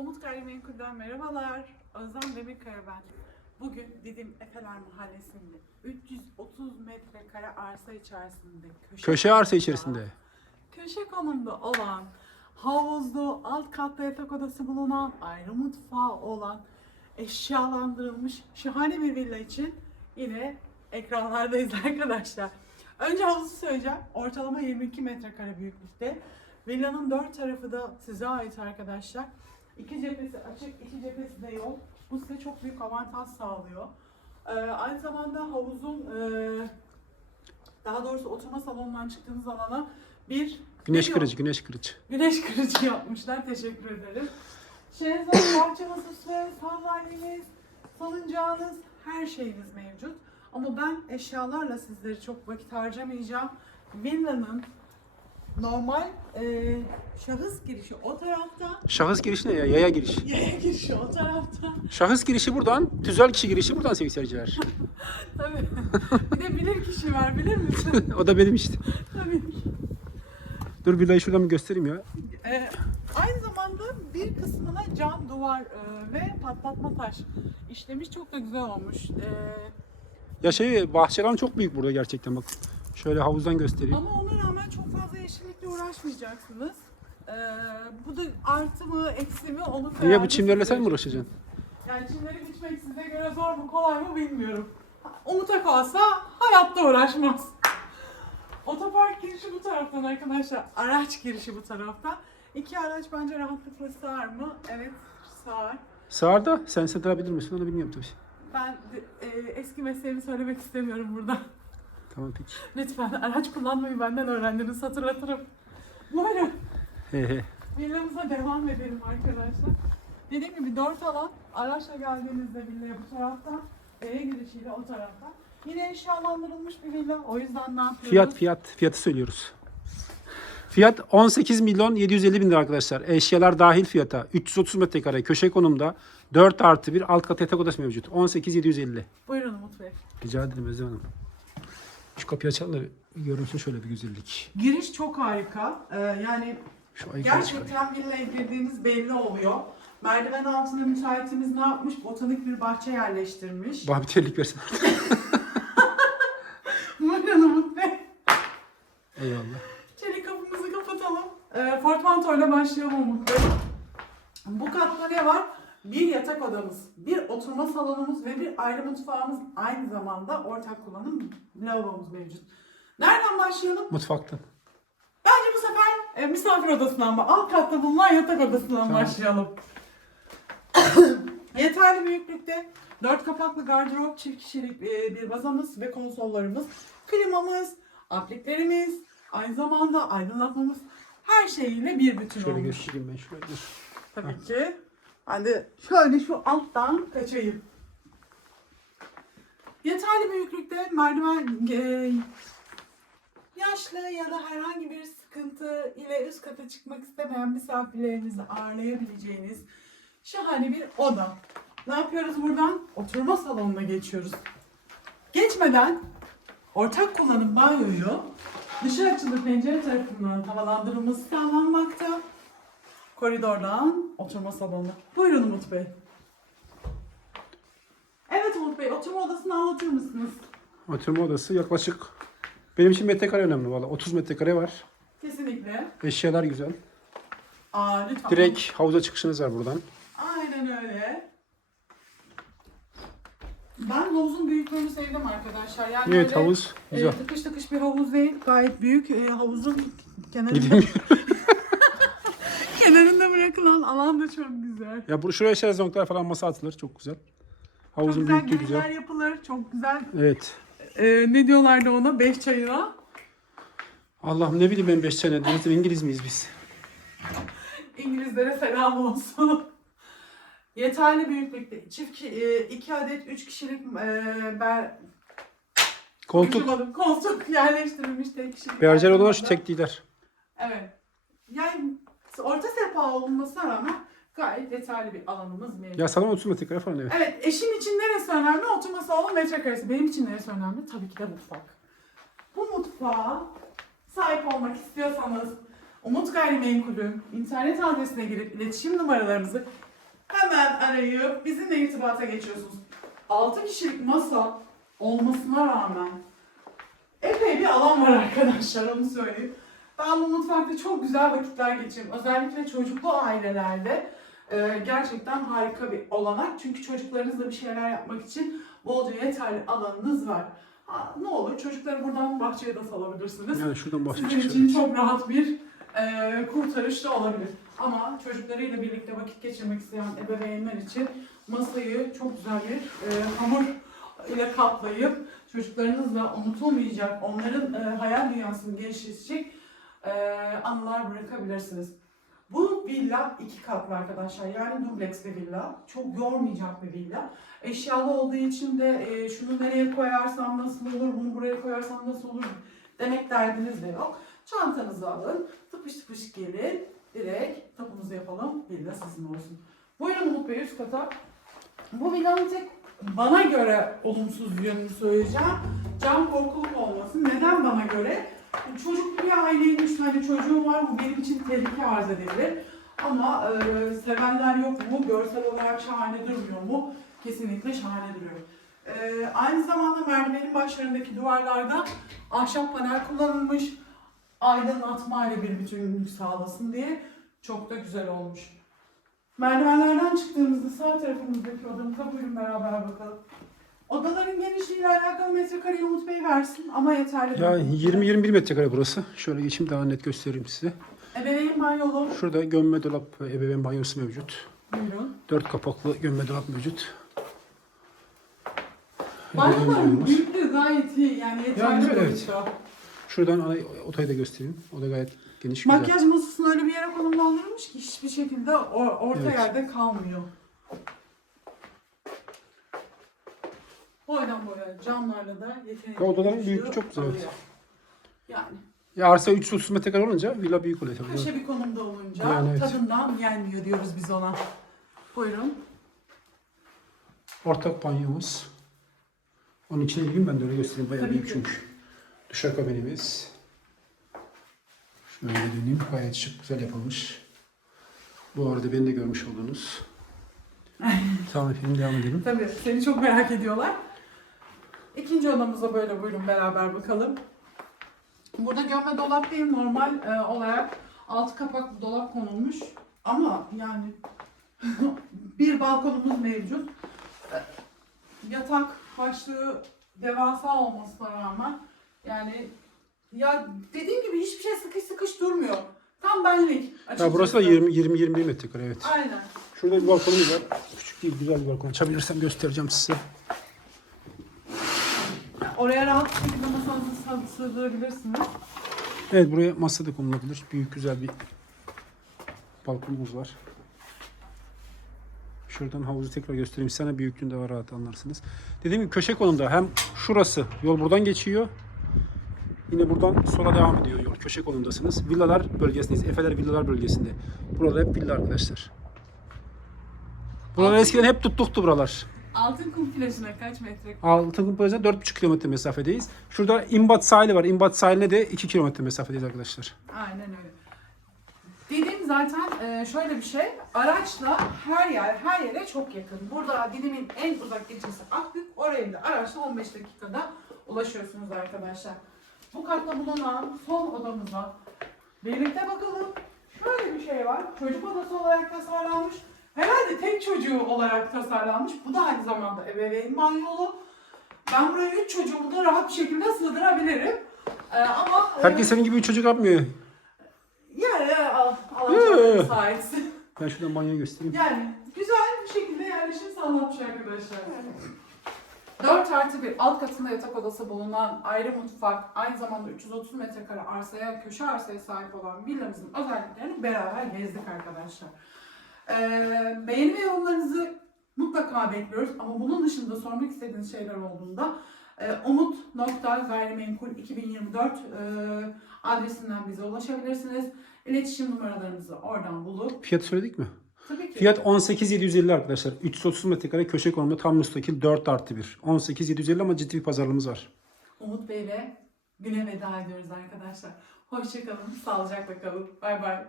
Umut Gayrimenkul'den merhabalar. Özlem Demirkaya ben. Bugün Didim Efeler Mahallesi'nde 330 metrekare arsa içerisinde köşe, Köşe arsa içerisinde. köşe konumda olan havuzlu, alt katta yatak odası bulunan, ayrı mutfağı olan, eşyalandırılmış şahane bir villa için yine ekranlardayız arkadaşlar. Önce havuzu söyleyeceğim. Ortalama 22 metrekare büyüklükte. Villanın dört tarafı da size ait arkadaşlar. İki cephesi açık, iki cephesi de yok. Bu size çok büyük avantaj sağlıyor. Ee, aynı zamanda havuzun e, daha doğrusu oturma salonundan çıktığınız alana bir Güneş ne kırıcı, güneş kırıcı. Güneş kırıcı yapmışlar. Teşekkür ederim. Şezlong, bahçe masası, sandalyeniz, salıncağınız, her şeyiniz mevcut. Ama ben eşyalarla sizleri çok vakit harcamayacağım. Villanın normal e, şahıs girişi o tarafta, Şahıs girişi ne ya? Yaya giriş. yaya girişi o tarafta. Şahıs girişi buradan, tüzel kişi girişi buradan sevgili seyirciler. Tabii. Bir de bilir kişi var bilir misin? o da benim işte. Tabii. Dur villayı şuradan bir göstereyim ya. Ee, aynı zamanda bir kısmına cam duvar e, ve patlatma taş işlemiş çok da güzel olmuş. Ee, Ya şey bahçe alanı çok büyük burada gerçekten bak. Şöyle havuzdan göstereyim. ama ona rağmen çok yeşillikle uğraşmayacaksınız. Ee, bu da artı mı eksi mi onu Niye bu çimlerle sen mi uğraşacaksın? Yani çimleri biçmek size göre zor mu kolay mı bilmiyorum. Umut'a kalsa hayatta uğraşmaz. Otopark girişi bu taraftan arkadaşlar. Araç girişi bu taraftan. İki araç bence rahatlıkla sığar mı? Evet sığar. Sağırda sen sığdırabilir misin onu bilmiyorum tabii. Ben e, eski mesleğimi söylemek istemiyorum burada. Tamam peki. Lütfen araç kullanmayı benden öğrendiniz hatırlatırım. Buyurun villamıza devam edelim arkadaşlar. Dediğim gibi dört alan araçla geldiğinizde villaya bu taraftan, eve girişiyle o taraftan. Yine eşyalandırılmış bir villa o yüzden ne yapıyoruz? Fiyat fiyat fiyatı söylüyoruz. Fiyat 18 milyon 750 bin lira arkadaşlar. Eşyalar dahil fiyata. 330 metrekare köşe konumda. 4 artı 1 alt kat yatak odası mevcut. 18 750. Buyurun Umut Bey. Rica ederim Özlem Hanım. Şu kapıyı açalım da görünsün şöyle bir güzellik. Giriş çok harika. Ee, yani Şu gerçekten villaya girdiğiniz belli oluyor. Merdiven altında müteahhitimiz ne yapmış? Botanik bir bahçe yerleştirmiş. Bana bir terlik versin. Buyurun Umut Bey. Eyvallah. Çelik kapımızı kapatalım. Ee, portmantoyla başlayalım Umut Bey. Bu katta ne var? Bir yatak odamız, bir oturma salonumuz ve bir ayrı mutfağımız aynı zamanda ortak kullanım lavabomuz mevcut. Nereden başlayalım? Mutfaktan. Bence bu sefer e, misafir odasından? Alt katta bulunan yatak odasından Tamam. başlayalım. Yeterli büyüklükte dört kapaklı gardırop, çift kişilik e, bir bazamız ve konsollarımız, klimamız, apliklerimiz, aynı zamanda aydınlatmamız her şeyiyle bir bütün Şöyle olmuş. göstereyim ben dur. Tabii ki. Ben şöyle şu alttan kaçayım. Yeterli büyüklükte merdiven e, yaşlı ya da herhangi bir sıkıntı ile üst kata çıkmak istemeyen misafirlerinizi ağırlayabileceğiniz şahane bir oda. Ne yapıyoruz buradan? Oturma salonuna geçiyoruz. Geçmeden ortak kullanım banyoyu dışarı açılı pencere tarafından havalandırılması sağlanmakta. Koridordan oturma salonu. Buyurun Umut Bey. Evet Umut Bey, oturma odasını anlatır mısınız? Oturma odası yaklaşık benim için metrekare önemli valla. 30 metrekare var. Kesinlikle. Eşyalar güzel. Aa lütfen. Direkt havuza çıkışınız var buradan. Aynen öyle. Ben havuzun büyüklüğünü sevdim arkadaşlar. Yani Evet öyle, havuz e, güzel. tıkış tıkış bir havuz değil. Gayet büyük. E, havuzun kenarında, Gidemiyorum. Bırakılan alan da çok güzel. ya bu şuraya şezlonglar falan masa atılır çok güzel. Çok Havuzun güzel büyüklüğü güzel. yapılır. Çok güzel. Evet. E, ne diyorlardı ona? Beş çayına. Allah'ım ne bileyim ben 5 sene dedim İngiliz miyiz biz? İngilizlere selam olsun. Yeterli büyüklükte çift ki, e, iki adet üç kişilik e, ber, Koltuk. Koltuk yerleştirilmiş tek kişilik. Bercer olan şu tek değiller. Evet. Yani orta sehpa olmasına rağmen gayet yeterli bir alanımız mevcut. Ya salon 30 metrekare falan evet. Evet, eşim için neresi önemli? Oturma salonu metrekaresi. Benim için neresi önemli? Tabii ki de mutfak. Bu mutfağa sahip olmak istiyorsanız Umut Gayrimenkul'ün internet adresine girip iletişim numaralarımızı hemen arayıp bizimle irtibata geçiyorsunuz. 6 kişilik masa olmasına rağmen epey bir alan var arkadaşlar onu söyleyeyim. Ben bu mutfakta çok güzel vakitler geçiriyorum. Özellikle çocuklu ailelerde e, gerçekten harika bir olanak. Çünkü çocuklarınızla bir şeyler yapmak için bolca yeterli alanınız var. Ha, ne olur çocukları buradan bahçeye de salabilirsiniz. Yani şuradan Sizin bahsedeceğiz. için çok rahat bir e, kurtarış da olabilir. Ama çocuklarıyla birlikte vakit geçirmek isteyen ebeveynler için masayı çok güzel bir e, hamur ile kaplayıp çocuklarınızla unutulmayacak, onların e, hayal dünyasını genişletecek e, anılar bırakabilirsiniz. Bu villa iki katlı arkadaşlar. Yani dubleks bir villa. Çok yormayacak bir villa. Eşyalı olduğu için de e, şunu nereye koyarsam nasıl olur, bunu buraya koyarsam nasıl olur demek derdiniz de yok. Çantanızı alın, tıpış tıpış gelin, direkt tapunuzu yapalım, villa sizin olsun. Buyurun Umut Bey üst kata. Bu villanın tek bana göre olumsuz yönünü söyleyeceğim. Can korkuluk olması. Neden bana göre? Çocuklu bir aileyim, üç tane çocuğum var. Bu benim için tehlike arz edebilir. Ama e, sevenler yok mu? Görsel olarak şahane durmuyor mu? Kesinlikle şahane duruyor. E, aynı zamanda merdivenin başlarındaki duvarlarda ahşap panel kullanılmış. Aydınlatma ile bir bütünlük sağlasın diye çok da güzel olmuş. Merdivenlerden çıktığımızda sağ tarafımızdaki odamıza buyurun beraber bakalım. Odaların genişliğiyle alakalı metrekareyi Umut Bey versin ama yeterli. Ya değil. 20-21 metrekare burası. Şöyle geçeyim daha net göstereyim size. Ebeveyn banyolu. Şurada gömme dolap ve ebeveyn banyosu mevcut. Buyurun. Dört kapaklı gömme dolap mevcut. Banyoların büyüklüğü gayet iyi yani yeterli Yani evet. Şuradan ana odayı da göstereyim. O da gayet geniş güzel. Makyaj masasını öyle bir yere konumlandırılmış ki hiçbir şekilde orta Evet. yerde kalmıyor. Boydan boya camlarla da Ya odaların büyüklüğü çok güzel, evet. Yani Ya arsa 330 metrekare olunca villa büyük oluyor tabii. köşe bir konumda olunca Yani evet. tadından yenmiyor diyoruz biz ona. Buyurun. Ortak banyomuz. Onun içine gireyim ben de öyle göstereyim. Bayağı Tabii büyük ki. çünkü. Duşakabinimiz. Şöyle döneyim. Gayet şık, güzel yapılmış. Bu arada beni de görmüş oldunuz. tamam efendim devam edelim. Tabii seni çok merak ediyorlar. İkinci odamıza böyle buyurun beraber bakalım. Burada gömme dolap değil normal e, olarak altı kapaklı dolap konulmuş. Ama yani bir balkonumuz mevcut. E, Yatak başlığı devasa olmasına rağmen yani ya dediğim gibi hiçbir şey sıkış sıkış durmuyor. Tam benlik. Ya burası da açıkçası. 20 20 21 metrekare evet. Aynen. Şurada bir balkonumuz var. Küçük değil, güzel bir balkon. Açabilirsem göstereceğim size. Oraya rahat bir şekilde masanızı sığ- sığdırabilirsiniz. Evet buraya masa da konulabilir. Büyük güzel bir balkonumuz var. Şuradan havuzu tekrar göstereyim. Sana büyüklüğünde var rahat anlarsınız. Dediğim gibi köşe konumda hem şurası yol buradan geçiyor. Yine buradan sola devam ediyor yol. Köşe konumdasınız. Villalar bölgesindeyiz. Efeler villalar bölgesinde. Buralar hep villa arkadaşlar. Buralar eskiden hep tuttuktu buralar. Altın kum plajına kaç metre? Altın Plajı'na 4,5 kilometre mesafedeyiz. Şurada İmbat sahili var. İmbat sahiline de 2 kilometre mesafedeyiz arkadaşlar. Aynen öyle. Didim zaten e, şöyle bir şey. Araçla her yer, her yere çok yakın. Burada Didim'in en uzak ilçesi Akbük. Oraya bile araçla 15 dakikada ulaşıyorsunuz arkadaşlar. Bu katta bulunan son odamıza birlikte bakalım. Şöyle bir şey var. Çocuk odası olarak tasarlanmış. Herhalde tek çocuğu olarak tasarlanmış. Bu da aynı zamanda ebeveyn banyolu. Ben buraya üç çocuğumu da rahat bir şekilde sığdırabilirim. Ee, ama e, Herkes senin gibi bir çocuk yapmıyor. yani al, Ee. Ben şuradan banyoyu göstereyim. Yani güzel bir şekilde yerleşim sağlanmış arkadaşlar. 4 artı bir alt katında yatak odası bulunan ayrı mutfak, aynı zamanda 330 metrekare arsaya, köşe arsaya sahip olan villamızın özelliklerini beraber gezdik arkadaşlar. Ee, beğeni ve yorumlarınızı mutlaka bekliyoruz ama bunun dışında sormak istediğiniz şeyler olduğunda e, umut.gayrimenkul2024 e, adresinden bize ulaşabilirsiniz. İletişim numaralarımızı oradan bulup Fiyat söyledik mi? tabii ki Fiyat 18.750 arkadaşlar. 330 metrekare köşe konumda tam müstakil 4 artı 1. 18.750 ama ciddi bir pazarlığımız var. Umut Bey'le güne veda ediyoruz arkadaşlar. Hoşçakalın, sağlıcakla kalın. Bay bay.